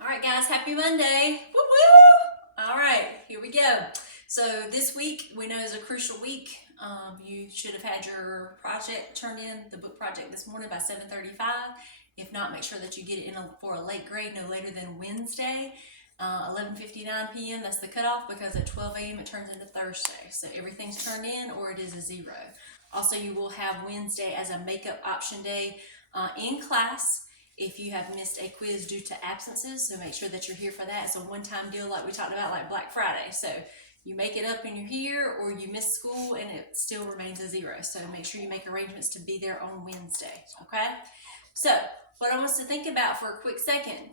All right, guys, happy Monday. Woo woo! All right, here we go. So this week we know is a crucial week. You should have had your project turned in, the book project this morning by 7:35. If not, make sure that you get it in for a late grade no later than Wednesday, 11:59 p.m. That's the cutoff because at 12 a.m. it turns into Thursday. So everything's turned in or it is a zero. Also, you will have Wednesday as a makeup option day in class if you have missed a quiz due to absences. So make sure that you're here for that. It's a one-time deal like we talked about, like Black Friday. So you make it up and you're here, or you miss school and it still remains a zero. So make sure you make arrangements to be there on Wednesday, okay? So what I want us to think about for a quick second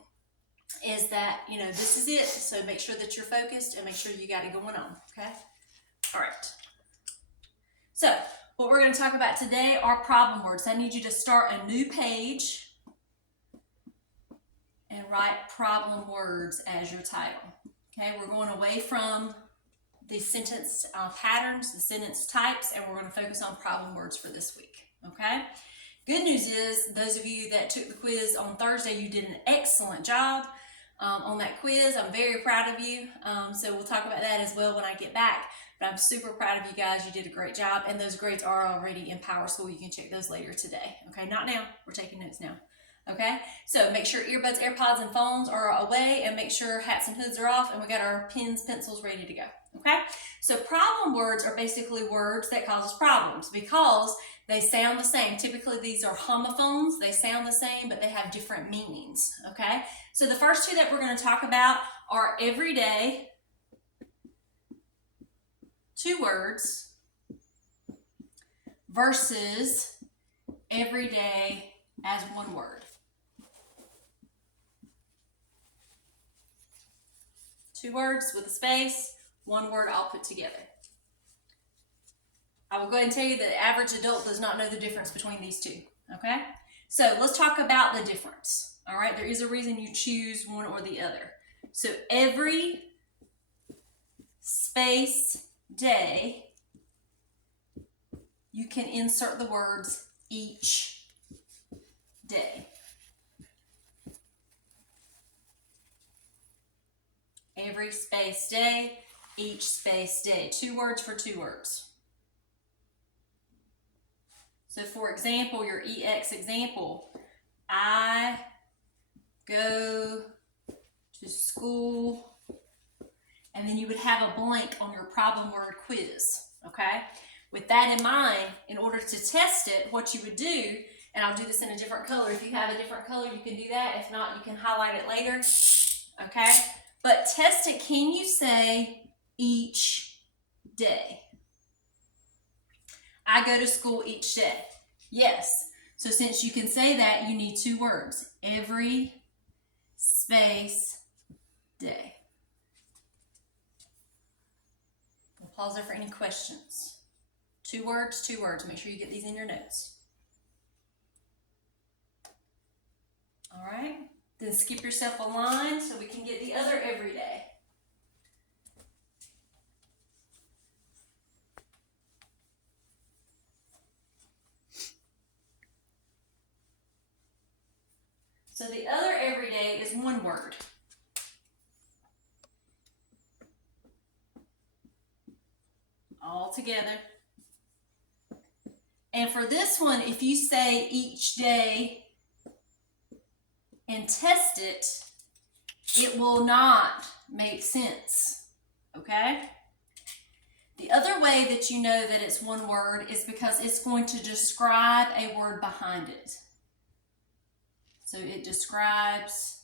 is that, this is it. So make sure that you're focused and make sure you got it going on, okay? All right. So what we're going to talk about today are problem words. I need you to start a new page and write problem words as your title. Okay, we're going away from the sentence patterns, the sentence types, and we're going to focus on problem words for this week. Okay, good news is those of you that took the quiz on Thursday, you did an excellent job on that quiz. I'm very proud of you. So we'll talk about that as well when I get back. But I'm super proud of you guys. You did a great job, and those grades are already in Power School. You can check those later today. Okay, not now. We're taking notes now. Okay, so make sure earbuds, AirPods, and phones are away, and make sure hats and hoods are off, and we got our pens, pencils ready to go. Okay, so problem words are basically words that cause us problems because they sound the same. Typically, these are homophones. They sound the same, but they have different meanings. Okay, so the first two that we're going to talk about are everyday, two words, versus everyday as one word. Two words with a space, one word all put together. I will go ahead and tell you that the average adult does not know the difference between these two, okay? So let's talk about the difference, all right? There is a reason you choose one or the other. So every space day, you can insert the words each day. Every space day, each space day. Two words for two words. So for example, your EX example, I go to school, and then you would have a blank on your problem word quiz, okay? With that in mind, in order to test it, what you would do, and I'll do this in a different color. If you have a different color, you can do that. If not, you can highlight it later, okay? But test it. Can you say each day? I go to school each day. Yes. So since you can say that, you need two words. Every space day. We'll pause there for any questions. Two words, two words. Make sure you get these in your notes. All right. Then skip yourself a line so we can get the other everyday. So the other everyday is one word. All together. And for this one, if you say each day and test it, it will not make sense, okay? The other way that you know that it's one word is because it's going to describe a word behind it. So it describes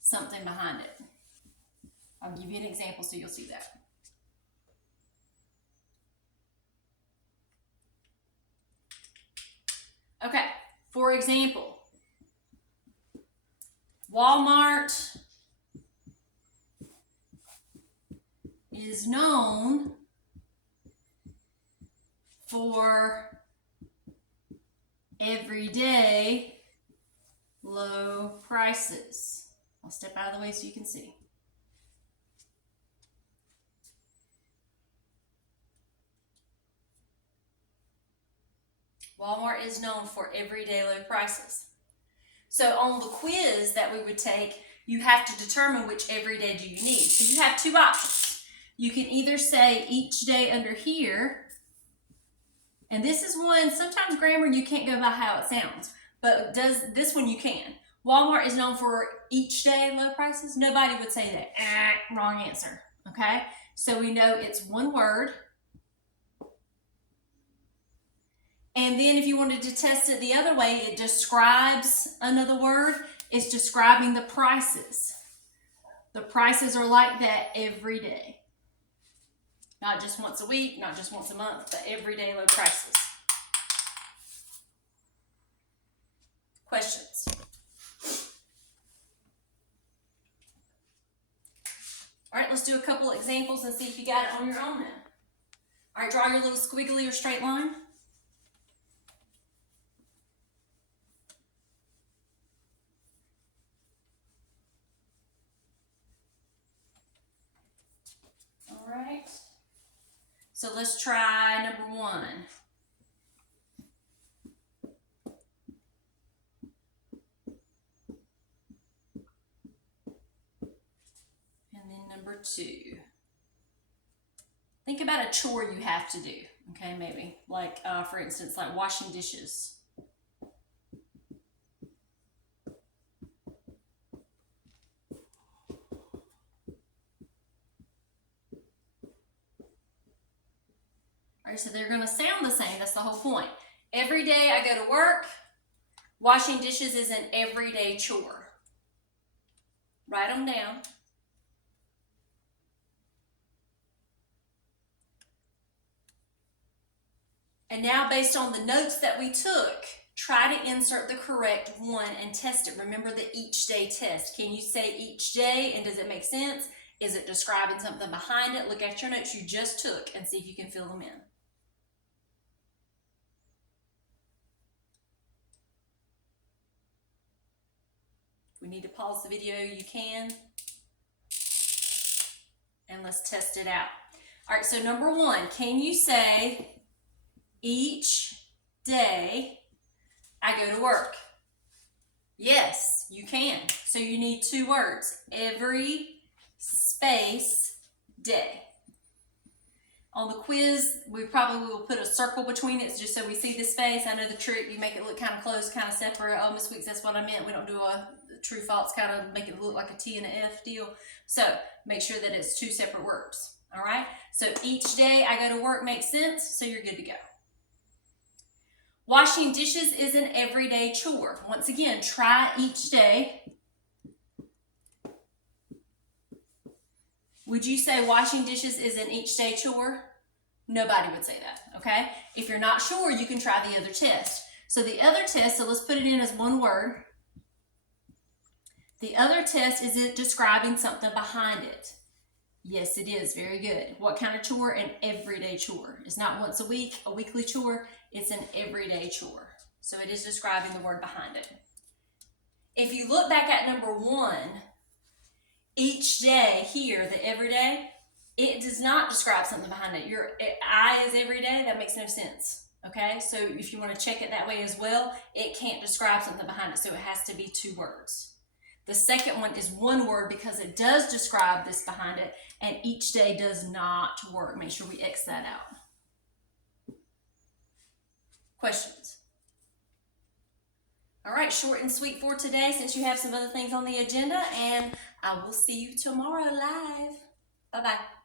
something behind it. I'll give you an example so you'll see that. Okay, for example, Walmart is known for everyday low prices. I'll step out of the way so you can see. Walmart is known for everyday low prices. So on the quiz that we would take, you have to determine which everyday do you need. So you have two options. You can either say each day under here, and this is one, sometimes grammar you can't go by how it sounds, but this one you can. Walmart is known for each day low prices. Nobody would say that. Wrong answer, okay? So we know it's one word. And then if you wanted to test it the other way, it describes another word. It's describing the prices. The prices are like that every day. Not just once a week, not just once a month, but everyday low prices. Questions? All right, let's do a couple of examples and see if you got it on your own now. All right, draw your little squiggly or straight line. All right, so let's try number 1. And then number 2. Think about a chore you have to do, okay, maybe. Like, for instance, like washing dishes. All right, so they're going to sound the same. That's the whole point. Every day I go to work, washing dishes is an everyday chore. Write them down. And now, based on the notes that we took, try to insert the correct one and test it. Remember the each day test. Can you say each day and does it make sense? Is it describing something behind it? Look at your notes you just took and see if you can fill them in. If we need to pause the video, you can. And let's test it out. All right, so number 1, can you say each day I go to work? Yes, you can. So you need 2 words. Every space day. On the quiz, we probably will put a circle between it just so we see the space. I know the trick, you make it look kind of close, kind of separate. Oh, Miss Weeks, that's what I meant. We don't do a true false, kind of make it look like a T and an F deal. So make sure that it's 2 separate words. All right? So each day I go to work makes sense, so you're good to go. Washing dishes is an everyday chore. Once again, try each day. Would you say washing dishes is an each day chore? Nobody would say that, okay? If you're not sure, you can try the other test. So the other test, so let's put it in as one word. The other test, is it describing something behind it? Yes, it is. Very good. What kind of chore? An everyday chore. It's not once a week, a weekly chore. It's an everyday chore. So it is describing the word behind it. If you look back at number 1, each day here, the everyday, it does not describe something behind it. Your I is every day. That makes no sense. Okay, so if you want to check it that way as well, it can't describe something behind it, so it has to be 2 words. The second one is 1 word because it does describe this behind it, and each day does not work. Make sure we X that out. Questions? All right, short and sweet for today since you have some other things on the agenda, and I will see you tomorrow live. Bye-bye.